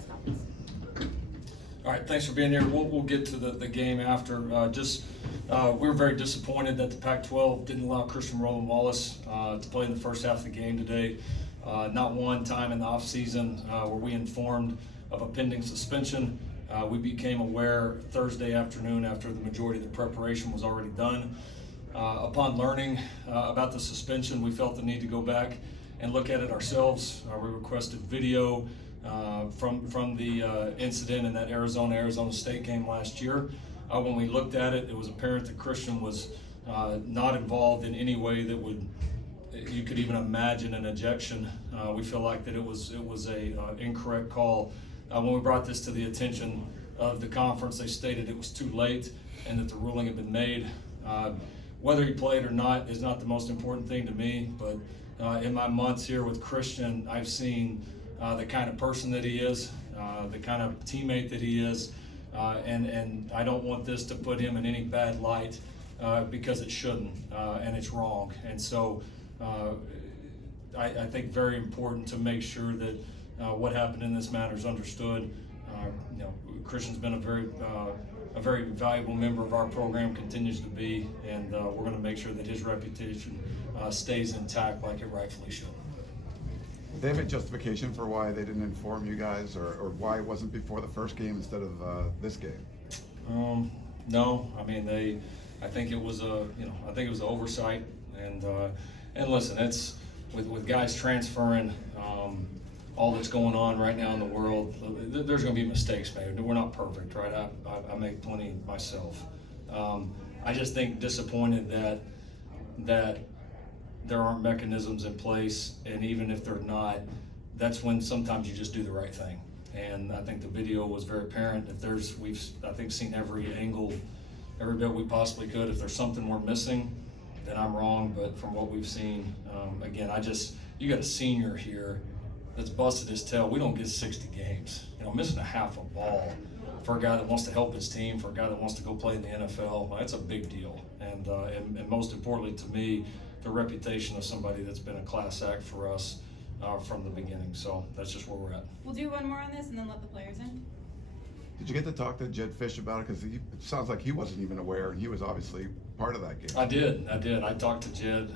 press conference. All right, thanks for being here. We'll get to the game after. We're very disappointed that the Pac-12 didn't allow Christian Roland Wallace to play in the first half of the game today. Not one time in the offseason were we informed of a pending suspension. We became aware Thursday afternoon after the majority of the preparation was already done. Upon learning about the suspension, we felt the need to go back and look at it ourselves. We requested video from the incident in that Arizona State game last year. When we looked at it, it was apparent that Christian was not involved in any way that you could even imagine an ejection. We feel like that it was a incorrect call. When we brought this to the attention of the conference, they stated it was too late and that the ruling had been made. Whether he played or not is not the most important thing to me, but in my months here with Christian, I've seen the kind of person that he is, the kind of teammate that he is, and I don't want this to put him in any bad light because it shouldn't, and it's wrong. And so I think very important to make sure that what happened in this matter is understood. Christian's been a very valuable member of our program, continues to be, and we're going to make sure that his reputation stays intact like it rightfully should. Do they have a justification for why they didn't inform you guys, or why it wasn't before the first game instead of this game? No, I mean I think it was an oversight, and listen, it's with guys transferring. All that's going on right now in the world, there's going to be mistakes made. We're not perfect, right? I make plenty myself. I just think disappointed that there aren't mechanisms in place, and even if they're not, that's when sometimes you just do the right thing. And I think the video was very apparent. We've seen every angle, every bit we possibly could. If there's something we're missing, then I'm wrong. But from what we've seen, again, you got a senior here that's busted his tail. We don't get 60 games. Missing a half a ball for a guy that wants to help his team, for a guy that wants to go play in the NFL, that's a big deal. And most importantly to me, the reputation of somebody that's been a class act for us from the beginning. So that's just where we're at. We'll do one more on this and then let the players in. Did you get to talk to Jed Fish about it? Because it sounds like he wasn't even aware, and he was obviously part of that game. I did. I talked to Jed,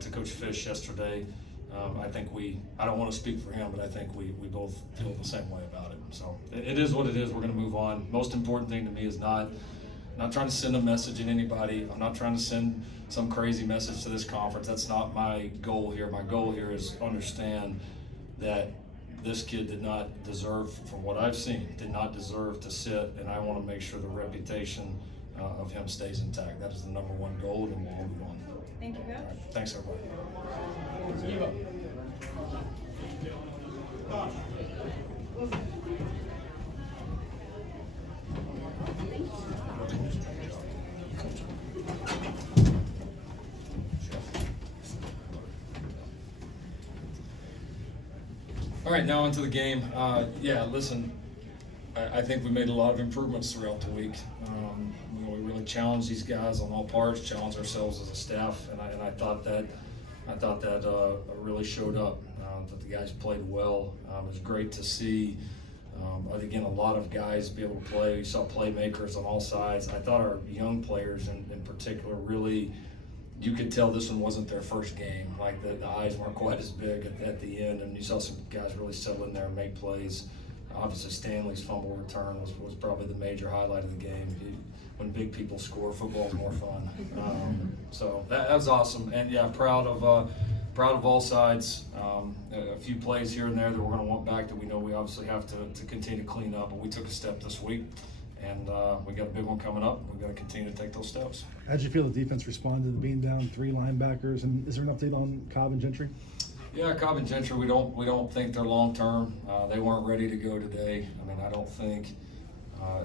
to Coach Fish yesterday. I don't want to speak for him, but I think we both feel the same way about it. So it is what it is. We're going to move on. Most important thing to me is not trying to send a message in anybody. I'm not trying to send some crazy message to this conference. That's not my goal here. My goal here is understand that this kid did not deserve, from what I've seen, did not deserve to sit, and I want to make sure the reputation of him stays intact. That is the number one goal, and we'll move on. Thank you, Coach. All right, thanks, everybody. All right, now into the game. Listen, I think we made a lot of improvements throughout the week. We really challenged these guys on all parts, challenged ourselves as a staff, and I thought that really showed up. That the guys played well. It was great to see. Again, a lot of guys be able to play. We saw playmakers on all sides. I thought our young players in particular really, you could tell this one wasn't their first game. Like the eyes weren't quite as big at the end, and you saw some guys really settle in there and make plays. Obviously, Stanley's fumble return was probably the major highlight of the game. When big people score, football's more fun. So that was awesome, and yeah, proud of all sides. A few plays here and there that we're going to want back that we know we obviously have to continue to clean up, but we took a step this week, and we got a big one coming up. We've got to continue to take those steps. How did you feel the defense responded to being down 3 linebackers, and is there an update on Cobb and Gentry? Yeah, Cobb and Gentry, we don't think they're long term. They weren't ready to go today. I mean, I don't think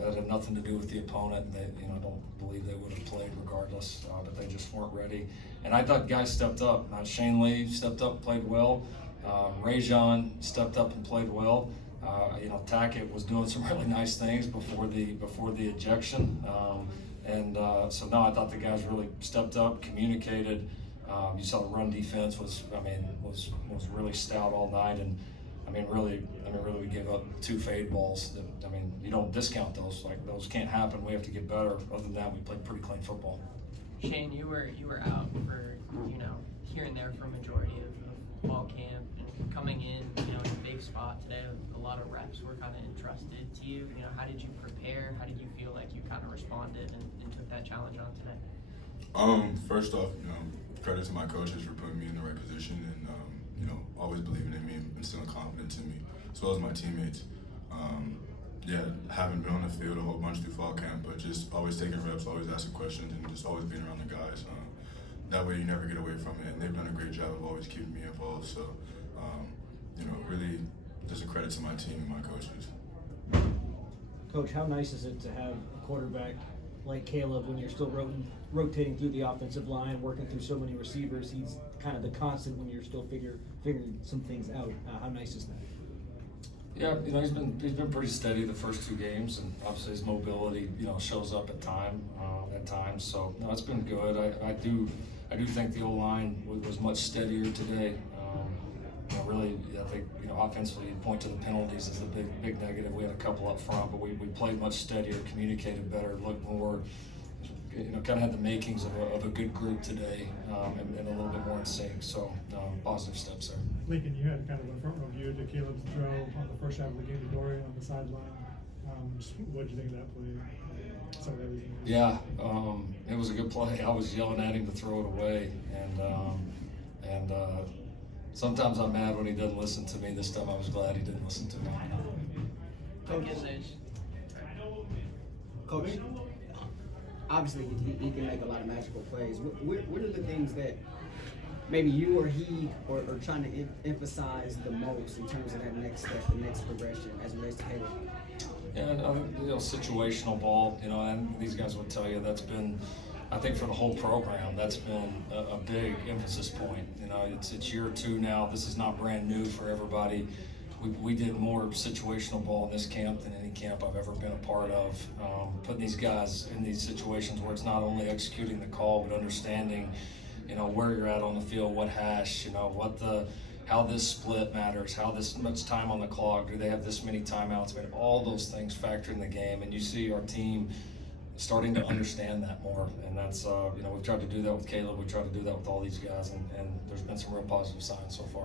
that had nothing to do with the opponent. They, I don't believe they would have played regardless, but they just weren't ready. And I thought guys stepped up. Shane Lee stepped up, played well. Rajon stepped up and played well. Tackett was doing some really nice things before the ejection. So no, I thought the guys really stepped up, communicated. You saw the run defense was really stout all night, and really, we gave up 2 fade balls. You don't discount those. Like, those can't happen. We have to get better. Other than that, we played pretty clean football. Shane, you were out for, here and there for a majority of fall camp, and coming in, in a big spot today with a lot of reps were kind of entrusted to you. How did you prepare? How did you feel like you kind of responded and took that challenge on today? First off, credit to my coaches for putting me in the right position and, always believing in me and instilling confidence in me, as well as my teammates. Haven't been on the field a whole bunch through fall camp, but just always taking reps, always asking questions, and just always being around the guys. That way you never get away from it, and they've done a great job of always keeping me involved. So, really just a credit to my team and my coaches. Coach, how nice is it to have a quarterback like Caleb when you're still rotating through the offensive line, working through so many receivers? He's kind of the constant when you're still figuring some things out. How nice is that? Yeah, he's been pretty steady the first 2 games, and obviously his mobility, shows up at times. So no, it's been good. I do think the O-line was much steadier today. Really, I think offensively, you point to the penalties as the big negative. We had a couple up front, but we played much steadier, communicated better, looked more, kind of had the makings of a good group today, and a little bit more in sync. So positive steps there. Lincoln, you had kind of a front row view to Caleb's throw on the first half of the game to Dorian on the sideline. What did you think of that play? Yeah, it was a good play. I was yelling at him to throw it away, and sometimes I'm mad when he doesn't listen to me. This time I was glad he didn't listen to me. Coach, obviously he can make a lot of magical plays. What are the things that maybe you or he are trying to emphasize the most in terms of that next step, the next progression as it relates to Caleb? Yeah, situational ball, and these guys would tell you that's been, I think for the whole program, that's been a big emphasis point. It's year 2 now. This is not brand new for everybody. We did more situational ball in this camp than any camp I've ever been a part of. Putting these guys in these situations where it's not only executing the call, but understanding, where you're at on the field, what hash, how this split matters, how this much time on the clock, do they have this many timeouts? All those things factor in the game, and you see our team starting to understand that more, and that's we've tried to do that with Caleb, we tried to do that with all these guys, and there's been some real positive signs so far.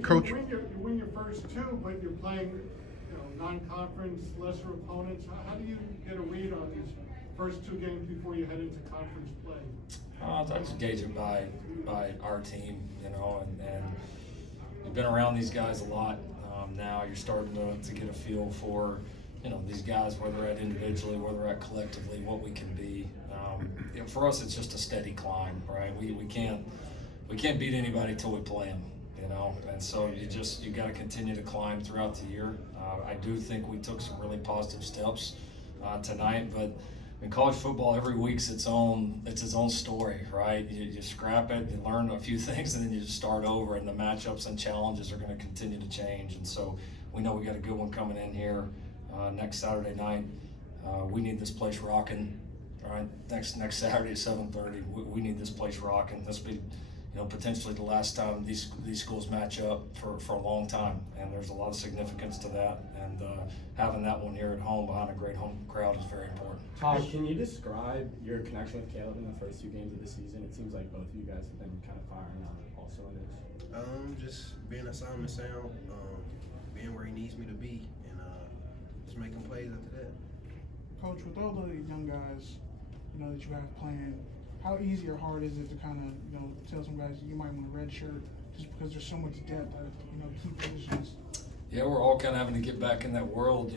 Coach, you win your first 2, but you're playing non-conference, lesser opponents. How do you get a read on these first 2 games before you head into conference play? I just gauge it by our team, and we've been around these guys a lot. Now you're starting to get a feel for these guys, where they're at individually, where they're at collectively, what we can be. For us, it's just a steady climb, right? We can't beat anybody till we play them, and so you got to continue to climb throughout the year. I do think we took some really positive steps tonight, but in college football, every week's its own story, right? You scrap it, you learn a few things, and then you just start over, and the matchups and challenges are going to continue to change. And so we know we got a good one coming in here next Saturday night. We need this place rocking, right? Next Saturday at 7:30, we need this place rocking. This will be, potentially the last time these schools match up for a long time, and there's a lot of significance to that. And having that one here at home behind a great home crowd is very important. Tahj, can you describe your connection with Caleb in the first 2 games of the season? It seems like both of you guys have been kind of firing on all cylinders. Just being assignment sound, being where he needs me to be, and just making plays after that. Coach, with all the young guys, that you have playing, how easy or hard is it to kind of, tell some guys you might want a red shirt just because there's so much depth at, key positions? Yeah, we're all kind of having to get back in that world.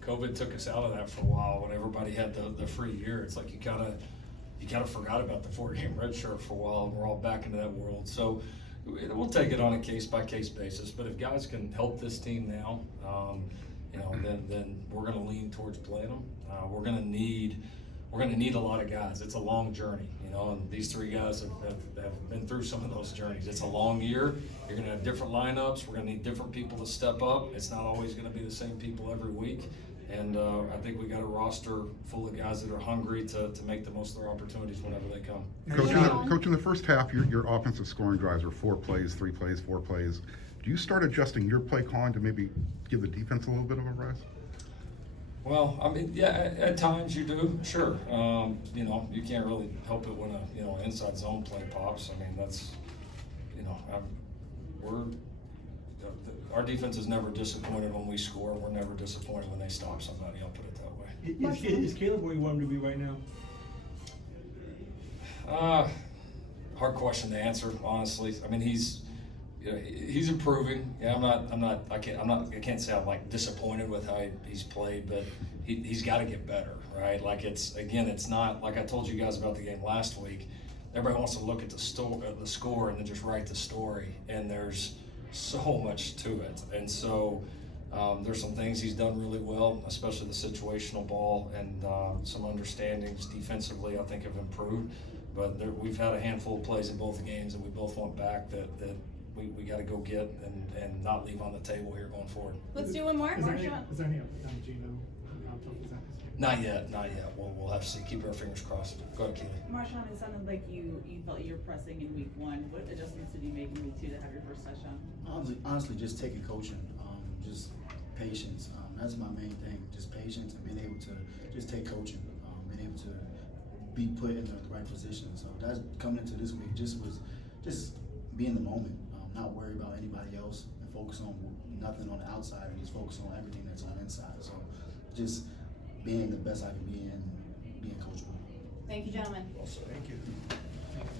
COVID took us out of that for a while when everybody had the free year. It's like you kind of forgot about the 4-game red shirt for a while, and we're all back into that world. So we'll take it on a case-by-case basis. But if guys can help this team now, then we're going to lean towards playing them. We're going to need a lot of guys. It's a long journey, and these 3 guys have been through some of those journeys. It's a long year. You're going to have different lineups. We're going to need different people to step up. It's not always going to be the same people every week. And I think we got a roster full of guys that are hungry to make the most of their opportunities whenever they come. Coach, in the first half, your offensive scoring drives were 4 plays, 3 plays, 4 plays. Do do you start adjusting your play calling to maybe give the defense a little bit of a rest? Well, I mean, yeah, at times you do, sure. You know, you can't really help it when an inside zone play pops. I mean, that's, our defense is never disappointed when we score. We're never disappointed when they stop somebody. I'll put it that way. Is Caleb where you want him to be right now? Hard question to answer, honestly. I mean, he's improving. Yeah, I can't say I'm like disappointed with how he's played, but he's got to get better, right? Like it's not like I told you guys about the game last week. Everybody wants to look at the score and then just write the story, and there's so much to it. And so there's some things he's done really well, especially the situational ball, and some understandings defensively I think have improved. But we've had a handful of plays in both games that we both want back that we got to go get and not leave on the table here going forward. Let's do one more. Is there any MarShawn. update on Gino? How tough is that? Not yet. We'll have to see. Keep our fingers crossed. Go ahead, Keely. MarShawn, it sounded like you felt you were pressing in week 1. What adjustments did you make in week 2 to have your first touchdown? Honestly, just taking coaching, just patience. That's my main thing. Just patience and being able to just take coaching, being able to be put in the right position. So that's coming into this week. Just be in the moment, not worry about anybody else, and focus on nothing on the outside, and just focus on everything that's on the inside. So just being the best I can be and being coachable. Thank you, gentlemen. Well said. Thank you.